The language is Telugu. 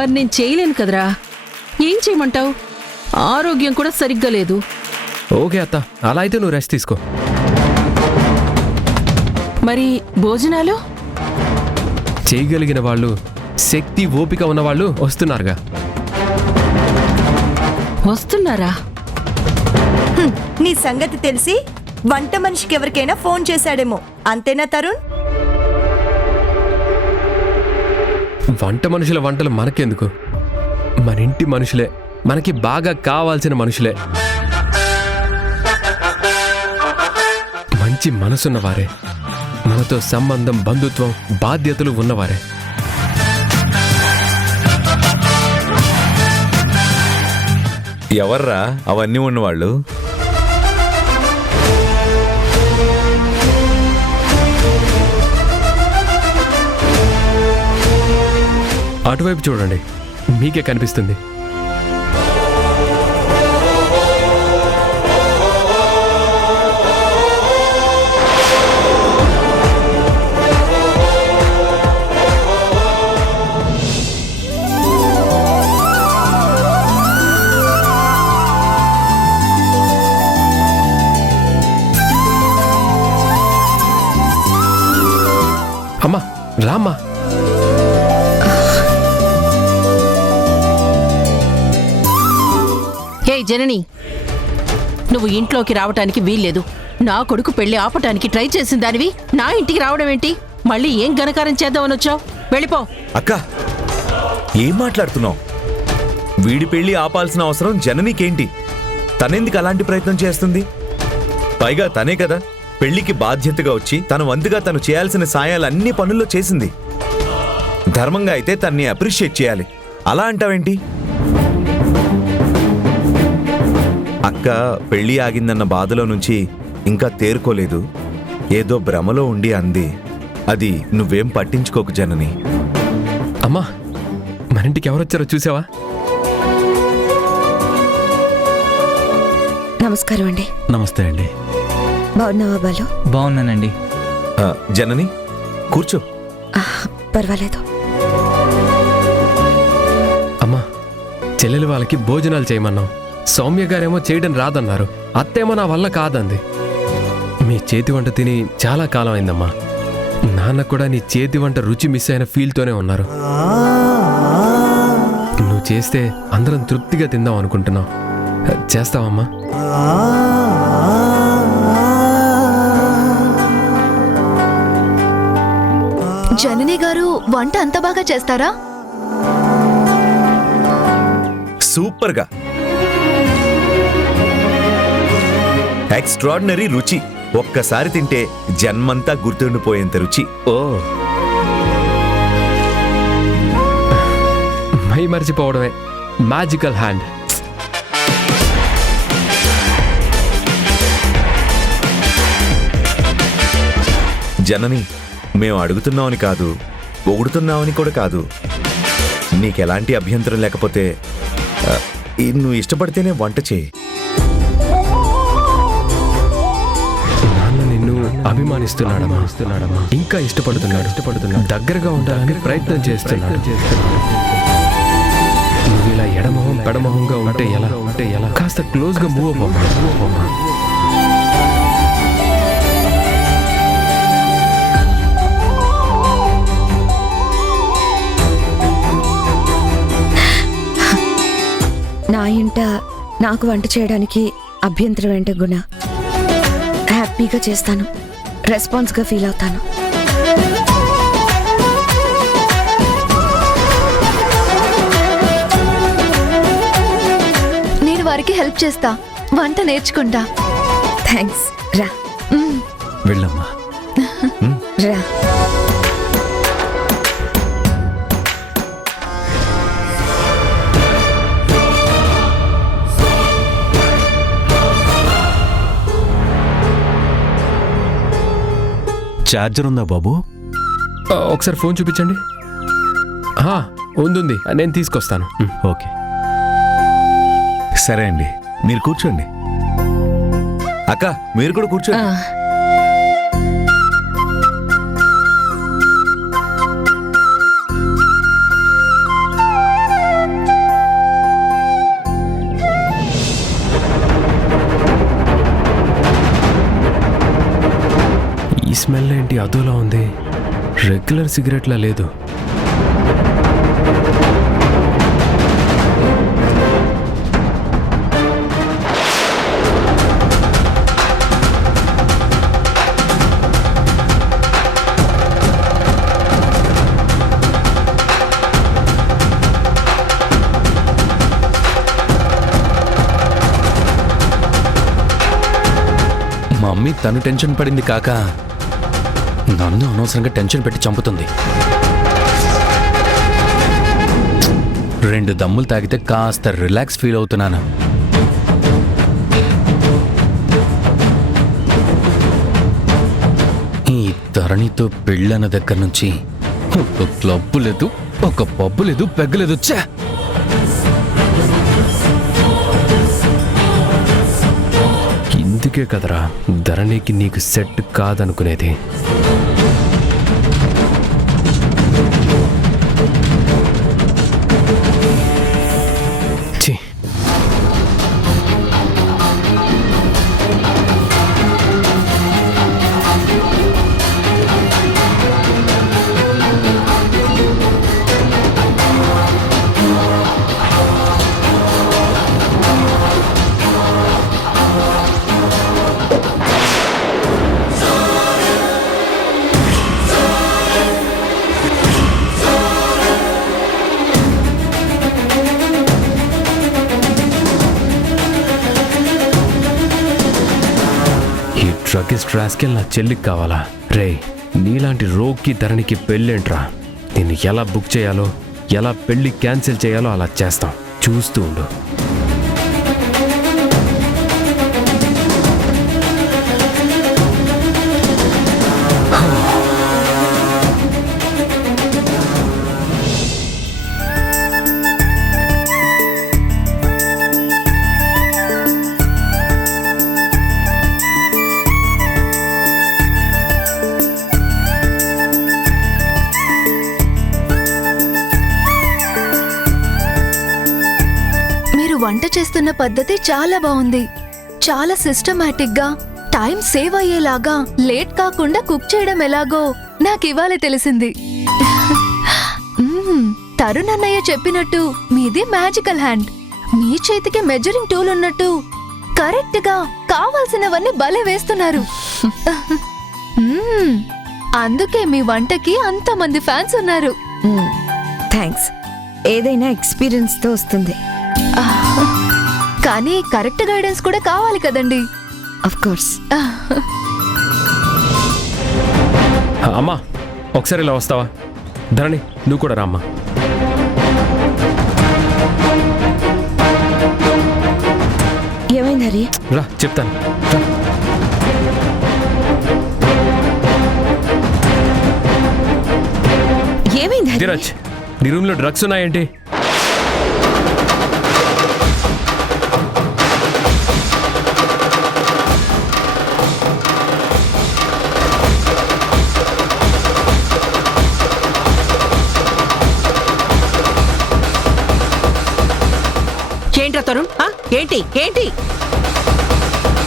మరి నేను చేయలేను కదరా. ఏం చేయమంటావు? ఆరోగ్యం కూడా సరిగ్గా లేదు. ఓకే అత్త, అలా అయితే నువ్వు రెస్ట్ తీసుకో. మరి భోజనాలు చేయగలిగిన వాళ్ళు, శక్తి ఓపిక ఉన్నవాళ్ళు వస్తున్నారుగా. వస్తున్నారా? నీ సంగతి తెలిసి వంట మనిషికి ఎవరికైనా ఫోన్ చేశాడేమో, అంతేనా తరుణ్? వంట మనుషుల వంటలు మనకెందుకు? మన ఇంటి మనుషులే, మనకి బాగా కావాల్సిన మనుషులే, మంచి మనసున్నవారే, మనతో సంబంధం, బంధుత్వం, బాధ్యతలు ఉన్నవారే. ఎవర్రా అవన్నీ ఉన్నవాళ్ళు? అటువైపు చూడండి, మీకే కనిపిస్తుంది. అమ్మా రామ్మా. హే జనని, నువ్వు ఇంట్లోకి రావటానికి వీల్లేదు. నా కొడుకు పెళ్లి ఆపటానికి ట్రై చేసిన దానివి నా ఇంటికి రావడం ఏంటి? మళ్ళీ ఏం ఘనకారం చేద్దామని వచ్చావు? వెళ్ళిపో. అక్క, ఏం మాట్లాడుతున్నావు? వీడి పెళ్లి ఆపాల్సిన అవసరం జననీకేంటి? తనెందుకు అలాంటి ప్రయత్నం చేస్తుంది? పైగా తనే కదా పెళ్లికి బాధ్యతగా వచ్చి తన వంతుగా తను చేయాల్సిన సాయాలన్నీ పనుల్లో చేసింది. ధర్మంగా అయితే తన్ని అప్రిషియేట్ చేయాలి. అలా అంటావేంటి? అక్క పెళ్లి ఆగిందన్న బాధలో నుంచి ఇంకా తేరుకోలేదు. ఏదో భ్రమలో ఉండి అంది. అది నువ్వేం పట్టించుకోకు జనని. అమ్మా, మన ఇంటికి ఎవరొచ్చారో చూసావా? నమస్కారం అండి. నమస్తే అండి. బాగున్నావా బాలు? బాగున్నానండి. జనని కూర్చో. పర్వాలేదు. అమ్మా, చెల్లెలు వాళ్ళకి భోజనాలు చేయమన్నాం. సౌమ్య గారేమో చేయడం రాదన్నారు. అత్తేమో నా వల్ల కాదంది. మీ చేతి వంట తిని చాలా కాలం అయిందమ్మా. నాన్న కూడా నీ చేతి వంట రుచి మిస్ అయిన ఫీల్తోనే ఉన్నారు. నువ్వు చేస్తే అందరం తృప్తిగా తిందాం అనుకుంటున్నావు. చేస్తావమ్మా? జనని గారు వంట అంత బాగా చేస్తారా? సూపర్గా, ఎక్స్ట్రాడినరీ రుచి. ఒక్కసారి తింటే జన్మంతా గుర్తుండిపోయేంత రుచి. ఓ, మై మర్చిపోవడమే మ్యాజికల్ హ్యాండ్. జనని, మేము అడుగుతున్నామని కాదు, పొగుడుతున్నామని కూడా కాదు. నీకెలాంటి అభ్యంతరం లేకపోతే నువ్వు ఇష్టపడితేనే వంట చేయి. నాన్న నిన్ను అభిమానిస్తున్నాడమ్మా, ఇంకా ఇష్టపడుతున్నాడు. దగ్గరగా ఉండాలని ప్రయత్నం చేస్తున్నాడు. నువ్వు ఇలా ఎడమొహం పెడమొహంగా ఉంటే ఎలా? కాస్త క్లోజ్ గా మూవ్ అవ్వమ్మా. నా ఇంట నాకు వంట చేయడానికి అభ్యంతరం ఏంటి గుణ? హ్యాపీగా చేస్తాను, రెస్పాన్స్గా ఫీల్ అవుతాను. నేను వారికి హెల్ప్ చేస్తా, వంట నేర్చుకుంటా. థ్యాంక్స్. రా వెళ్ళమ్మా. రా. ఛార్జర్ ఉందా బాబు? ఒకసారి ఫోన్ చూపించండి. ఉంది, నేను తీసుకొస్తాను. ఓకే, సరే అండి. మీరు కూర్చోండి. అక్క, మీరు కూడా కూర్చోండి. స్మెల్ ఏంటి అదోలా ఉంది, రెగ్యులర్ సిగరెట్లా లేదు. మా మమ్మీ తను టెన్షన్ పడింది కాక నన్ను అనవసరంగా టెన్షన్ పెట్టి చంపుతుంది. 2 దమ్ములు తాగితే కాస్త రిలాక్స్ ఫీల్ అవుతున్నాను. ఈ ధరణితో పెళ్ళన్న దగ్గర నుంచి ఒక క్లబ్బు లేదు, ఒక పబ్బు లేదు, పెగ్గలేదు. ఛే! ఇందుకే కదరా ధరణికి నీకు సెట్ కాదనుకునేది. ఛీ! డ్రగ్గిస్ట్ రాస్కెల్ నా చెల్లికి కావాలా? రే, నీలాంటి రోగ్కి ధరణికి పెళ్ళేంట్రా? దీన్ని ఎలా బుక్ చేయాలో, ఎలా పెళ్లి క్యాన్సిల్ చేయాలో అలా చేస్తాం. చూస్తూ ఉండు. వంట చేస్తున్న పద్ధతి చాలా బాగుంది. చాలా సిస్టమాటిక్ గా, టైం సేవ్ అయ్యేలాగా, లేట్ కాకుండా కుక్ చేయడం ఎలాగో నాకు ఇవాళ తెలిసింది. తరుణ్ అన్నయ్య చెప్పినట్టు మీది మ్యాజికల్ హ్యాండ్. మీ చేతికి మెజరింగ్ టూల్ ఉన్నట్టు కరెక్ట్ గా కావాల్సినవన్నీ భలే వేస్తున్నారు. అందుకే మీ వంటకి అంతమంది ఫ్యాన్స్ ఉన్నారు. థ్యాంక్స్. ఏదైనా ఎక్స్పీరియన్స్తో వస్తుంది. కానీ కరెక్ట్ గైడెన్స్ కూడా కావాలి కదండి. Of course. అమ్మా, ఒకసారి ఇలా వస్తావా? ధరణి, నువ్వు కూడా రామ్మా. ఏమైంది హరి? రా, చెప్తాను. రా. ఏమైంది హరి? ధీరజ్, నీ రూమ్లో డ్రగ్స్ ఉన్నాయేంటి? ఏంట్రా తరుణ్? ఏంటి ఏంటి